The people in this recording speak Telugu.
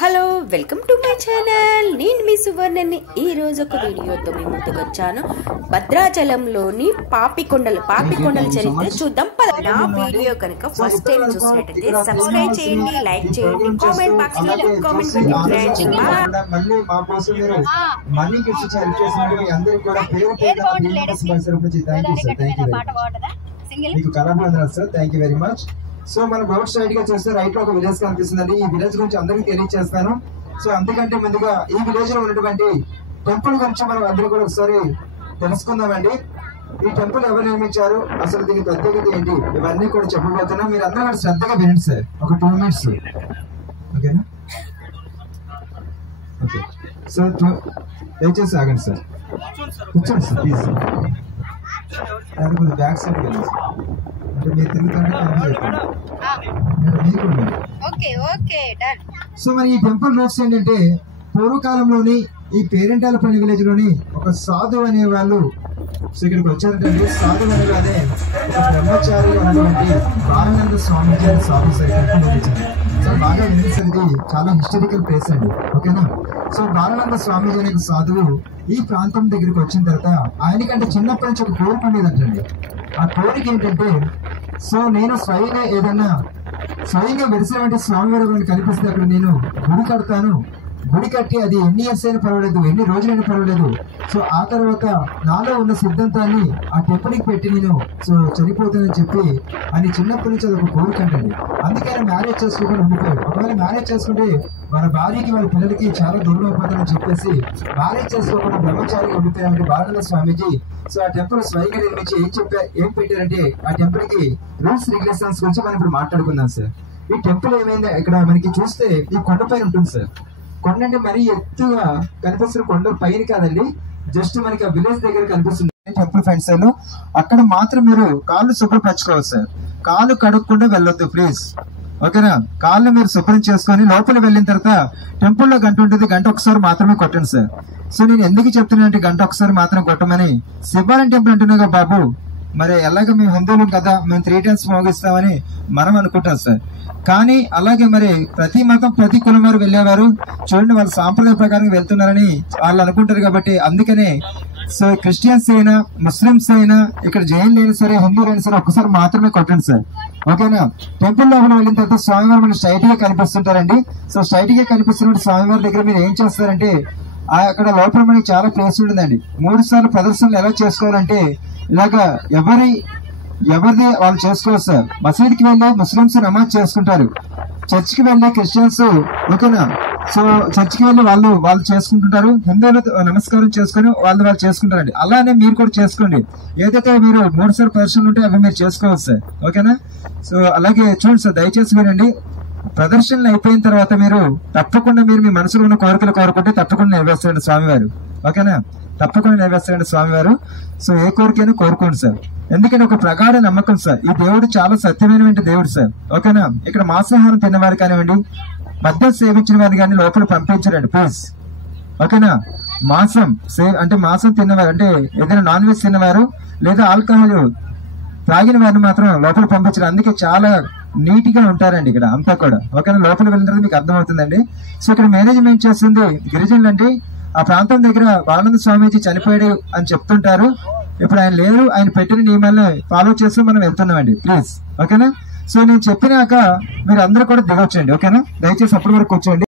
Hello welcome to my channel. నేను మీ సువర్ణని. ఈ రోజు ఒక వీడియోతో మీ ముందుకు వచ్చాను. భద్రాచలంలోని పాపికొండల చరిత్ర చూద్దాం. నా వీడియో కనుక ఫస్ట్ టైం చూసినట్టయితే సబ్స్క్రైబ్ చేయండి, లైక్ చేయండి, కామెంట్ బాక్స్ లో కామెంట్ చేయండి. మళ్ళీ మా కోసం మీరు మనీ గిఫ్ట్స్ హెల్ప్ చేసినందుకు మీ అందరికీ కూడా పేరు పేరున మీకు కళాబంధనాలు sir. Thank you very much. So మనం అవుట్ సైడ్ గా చూస్తే రైట్ లో ఒక విలేజ్ కనిపిస్తుందండి. ఈ విలేజ్ గురించి అందరికీ తెలియజేస్తాను. సో అందుకంటే ముందుగా ఈ విలేజ్ లో ఉన్నటువంటి టెంపుల్ గురించి మనం అందరూ కూడా ఒకసారి తెలుసుకుందామండి. ఈ టెంపుల్ ఎవరు నిర్మించారు, అసలు దీని ప్రత్యేకత ఏంటి, ఇవన్నీ కూడా చెప్పబోతున్నా. మీరు అందరూ కూడా శ్రద్ధగా వినండి సార్. ఒక 2 minutes ఓకేనా? ఓకే. సో దయచేసి ఆగండి సార్, కూర్చోండి సార్ ప్లీజ్. కొంచెం బ్యాక్ సైడ్ వెళ్ళండి అంటే మీరు తిరుగుతుంటే సో మరి ఈ టెంపుల్ రూట్స్ ఏంటంటే, పూర్వకాలంలోని ఈ పేరెంటాలపల్లి విలేజ్ లోని ఒక సాధు అనే వాళ్ళు సో ఇక్కడికి వచ్చారంటే, సాధు అనే వాళ్ళే ఒక బ్రహ్మచారి ఉన్నటువంటి బాలానంద స్వామీజీ అని సాధు టెంపుల్ సో బాగా వినిపిస్తుంది. చాలా హిస్టారికల్ ప్లేస్ అండి, ఓకేనా? సో బాలానంద స్వామీజీ అనే సాధువు ఈ ప్రాంతం దగ్గరికి వచ్చిన తర్వాత ఆయనకంటే చిన్నప్పటి నుంచి ఒక కోరిక ఉండేదంటండి. ఆ కోరిక ఏంటంటే, సో నేను స్వయంగా వెలిసినటువంటి స్వామివారి కనిపిస్తే అక్కడ నేను గుడి కడతాను, గుడి కట్టి అది ఎన్ని ఇయర్స్ అయినా పర్వాలేదు, ఎన్ని రోజులైనా పర్వాలేదు. సో ఆ తర్వాత నాలో ఉన్న సిద్ధాంతాన్ని ఆ టెంపుల్కి పెట్టి నేను సో చనిపోతానని చెప్పి అని చిన్నప్పటి నుంచి అది ఒక కోరిక అంటండి. అందుకే ఆయన మ్యారేజ్ చేసుకోకుండా ఉండిపోయాడు. ఒకవేళ మ్యారేజ్ చేసుకుంటే మన భార్యకి వాళ్ళ పిల్లలకి చాలా దూరం అయిపోతానని చెప్పేసి మ్యారేజ్ చేసుకోకుండా బ్రహ్మచారిగా ఉండిపోయామంటే బాలానంద స్వామీజీ సో ఆ టెంపుల్ స్వయంగా నిర్మించి ఏం పెట్టారంటే, ఆ టెంపుల్ కి రూల్స్ రెగ్యులేషన్స్ గురించి మనం ఇప్పుడు మాట్లాడుకుందాం సార్. ఈ టెంపుల్ ఏమైంది, ఇక్కడ మనకి చూస్తే ఈ కొండ పైన ఉంటుంది సార్. కొండ అంటే మరీ ఎత్తుగా కనిపిస్తున్న కొండ పైన కాదండి, జస్ట్ మనకి ఆ విలేజ్ దగ్గర కనిపిస్తుంది టెంపుల్ ఫ్రంట్ సైడ్. అక్కడ మాత్రం మీరు కాళ్ళు శుభ్రపరచుకోవాలి సార్. కాళ్ళు కడుక్కుండా వెళ్ళొద్దు ప్లీజ్, ఓకేనా? కాళ్ళు మీరు శుభ్రం చేసుకొని లోపల వెళ్ళిన తర్వాత టెంపుల్లో గంట ఉంటుంది, గంట ఒకసారి మాత్రమే కొట్టండి సార్. సో నేను ఎందుకు చెప్తున్నానంటే గంట ఒకసారి మాత్రం కొట్టమని. శివాలయం టెంపుల్ అంటున్నాగా బాబు, మరి ఎలాగ మేము హిందువులం కదా, మేము 3 times మోగిస్తామని మనం అనుకుంటాం సార్. కానీ అలాగే మరి ప్రతి మతం ప్రతి కులం వారు వెళ్ళేవారు చూడండి, వాళ్ళ సాంప్రదాయ ప్రకారం వెళ్తున్నారని వాళ్ళు అనుకుంటారు. కాబట్టి అందుకనే సో క్రిస్టియన్స్ అయినా ముస్లిమ్స్ అయినా ఇక్కడ జైన్లు అయినా సరే హిందువులు అయినా సరే ఒక్కసారి మాత్రమే కొట్టండి సార్, ఓకేనా? టెంపుల్ లోపల వెళ్ళిన తర్వాత స్వామివారు మనకి స్ట్రైట్ గా కనిపిస్తుంటారండి. సో స్ట్రైట్ గా కనిపిస్తున్న స్వామివారి దగ్గర మీరు ఏం చేస్తారంటే, అక్కడ లోపల మనకి చాలా ప్లేస్ ఉంటుందండి. 3 సార్లు ప్రదర్శనలు ఎలా చేసుకోవాలంటే, ఇలాగా ఎవరిది వాళ్ళు చేసుకోవచ్చు సార్. మసీద్కి వెళ్ళి ముస్లింస్ నమాజ్ చేసుకుంటారు, చర్చ్కి వెళ్ళి క్రిస్టియన్స్, ఓకేనా? సో చర్చ్కి వెళ్ళి వాళ్ళు చేసుకుంటుంటారు, హిందువులు నమస్కారం చేసుకుని వాళ్ళు చేసుకుంటారండి. అలానే మీరు కూడా చేసుకోండి. ఏదైతే మీరు 3 సార్లు ప్రదర్శనలు ఉంటే అవి మీరు చేసుకోవచ్చు సార్, ఓకేనా? సో అలాగే చూడండి సార్, దయచేసి వినండి. ప్రదర్శనలు అయిపోయిన తర్వాత మీరు తప్పకుండా మీ మనసులో ఉన్న కోరికలు కోరుకుంటే తప్పకుండా నెరవేర్స్తారండి స్వామివారు, ఓకేనా? తప్పకుండా నెరవేర్స్తారండి స్వామివారు. సో ఏ కోరికైనా కోరుకోండి సార్, ఎందుకంటే ఒక ప్రగాఢ నమ్మకం సార్. ఈ దేవుడు చాలా సత్యమైనటువంటి దేవుడు సార్, ఓకేనా? ఇక్కడ మాంసాహారం తిన్నవారు కానివ్వండి, మద్యం సేవించిన వారిని కానీ లోపల పంపించరండి ప్లీజ్, ఓకేనా? మాంసం తిన్నవారు అంటే ఏదైనా నాన్ వెజ్ తిన్నవారు లేదా ఆల్కహాల్ తాగిన వారిని మాత్రం లోపల పంపించరు. అందుకే చాలా నీట్ గా ఉంటారండి ఇక్కడ అంతా కూడా, ఓకేనా? లోపల వెళ్ళిన తర్వాత మీకు అర్థమవుతుందండి. సో ఇక్కడ మేనేజ్మెంట్ చేస్తుంది గిరిజనులు అండి. ఆ ప్రాంతం దగ్గర బాలానంద స్వామీజీ చనిపోయాడు అని చెప్తుంటారు. ఇప్పుడు ఆయన లేరు, ఆయన పెట్టిన నియమాలను ఫాలో చేస్తూ మనం వెళ్తున్నామండి ప్లీజ్, ఓకేనా? సో నేను చెప్పినాక మీరు అందరూ కూడా దిగొచ్చండి, ఓకేనా? దయచేసి అప్పటి వరకు కూర్చోండి.